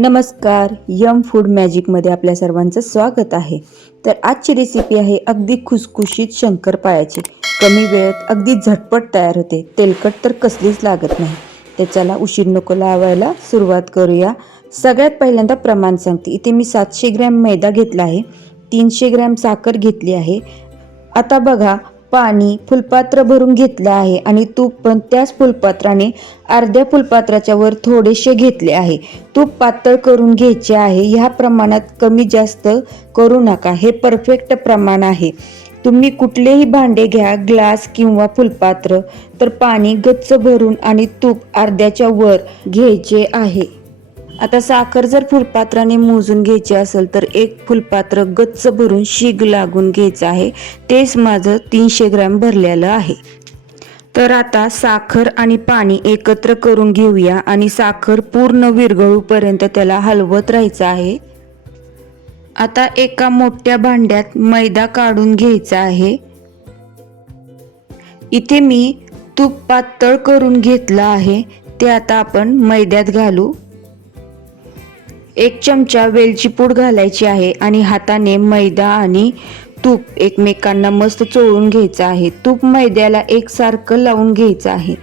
नमस्कार M food मॅजिकमध्ये आपल्या सर्वांचं स्वागत आहे. तर आजची रेसिपी आहे अगदी खुसखुशीत शंकरपाळ्याची. कमी वेळेत अगदी झटपट तयार होते. तेलकट तर कसलीच लागत नाही. तर चला उशीर नको लावायला सुरुवात करूया. सगळ्यात पहिल्यांदा प्रमाण सांगते. इथे मी सातशे ग्रॅम मैदा घेतला आहे. तीनशे ग्रॅम साखर घेतली आहे. आता बघा पाणी फुलपात्र भरून घेतलं आहे आणि तूप पण त्याच फुलपात्राने अर्ध्या फुलपात्राच्या वर थोडेसे घेतले आहे. तूप पातळ करून घ्यायचे आहे. ह्या प्रमाणात कमी जास्त करू नका. हे परफेक्ट प्रमाण आहे. तुम्ही कुठलेही भांडे घ्या ग्लास किंवा फुलपात्र तर पाणी गच्च भरून आणि तूप अर्ध्याच्या वर घ्यायचे आहे. आता साखर जर फुलपात्राने मोजून घ्यायची असेल तर एक फुलपात्र गच्च भरून शीग लागून घ्यायचं आहे. तेच माझं तीनशे ग्रॅम भरलेलं आहे. तर आता साखर आणि पाणी एकत्र करून घेऊया आणि साखर पूर्ण विरघळूपर्यंत त्याला हलवत राहायचं आहे. आता एका मोठ्या भांड्यात मैदा काढून घ्यायचा आहे. इथे मी तूप पातळ करून घेतलं आहे. ते आता आपण मैद्यात घालू. एक चमचा वेलची पूड घालायची आहे आणि हाताने मैदा आणि तूप एकमेकांना मस्त चोळून घ्यायचं आहे. तूप मैद्याला एकसारखं लावून घ्यायचं आहे.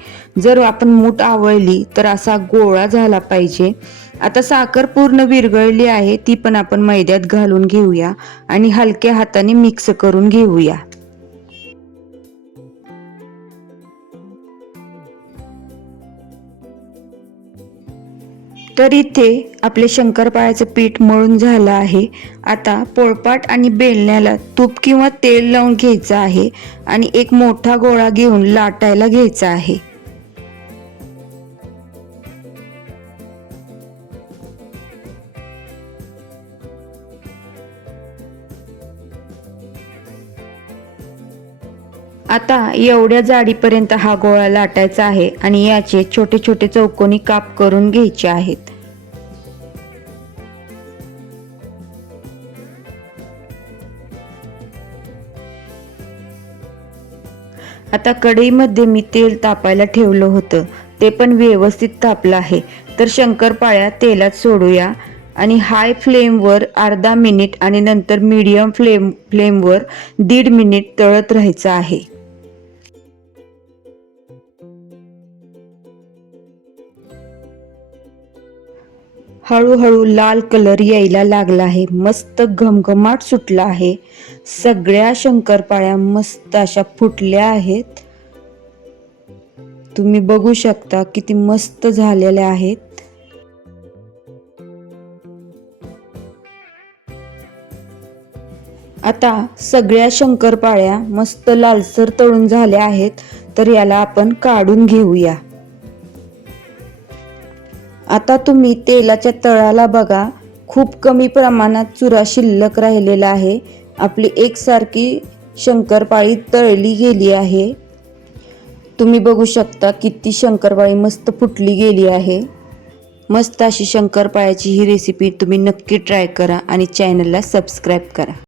जर आपण मूठ आवळली तर असा गोळा झाला पाहिजे. आता साखर पूर्ण विरघळली आहे ती पण आपण मैद्यात घालून घेऊया आणि हलक्या हाताने मिक्स करून घेऊया. तर इथे आपले शंकरपाळ्याचं पीठ मळून झालं आहे. आता पोळपाट आणि बेलण्याला तूप किंवा तेल लावून घ्यायचं आहे आणि एक मोठा गोळा घेऊन लाटायला घ्यायचा आहे. आता एवढ्या जाडीपर्यंत हा गोळा लाटायचा आहे आणि याचे छोटे छोटे चौकोनी काप करून घ्यायचे आहेत. आता कढईमध्ये मी तेल तापायला ठेवलं होतं. ते पण व्यवस्थित तापलं आहे. तर शंकरपाळ्या तेलात सोडूया. आणि हाय फ्लेमवर अर्धा मिनिट आणि नंतर मीडियम फ्लेम फ्लेमवर दीड मिनिट तळत राहायचं आहे. हळूहळू लाल कलर यायला लागला आहे. मस्त घमघमाट सुटला आहे. सगळ्या शंकरपाळ्या मस्त अशा फुटल्या आहेत. तुम्ही बघू शकता किती मस्त झालेल्या आहेत. आता सगळ्या शंकरपाळ्या मस्त लालसर तळून झाल्या आहेत. तर याला आपण काढून घेऊया. आता तुम्ही तेलाच्या तळाला बघा. खूप कमी प्रमाणात चुरा शिल्लक राहिलेला आहे. आपली एकसारखी शंकरपाळी तळली गेली आहे. तुम्ही बघू शकता किती शंकरपाळी मस्त फुटली गेली आहे. मस्त अशी शंकरपाळ्याची ही रेसिपी तुम्ही नक्की ट्राय करा आणि चॅनलला सबस्क्राईब करा.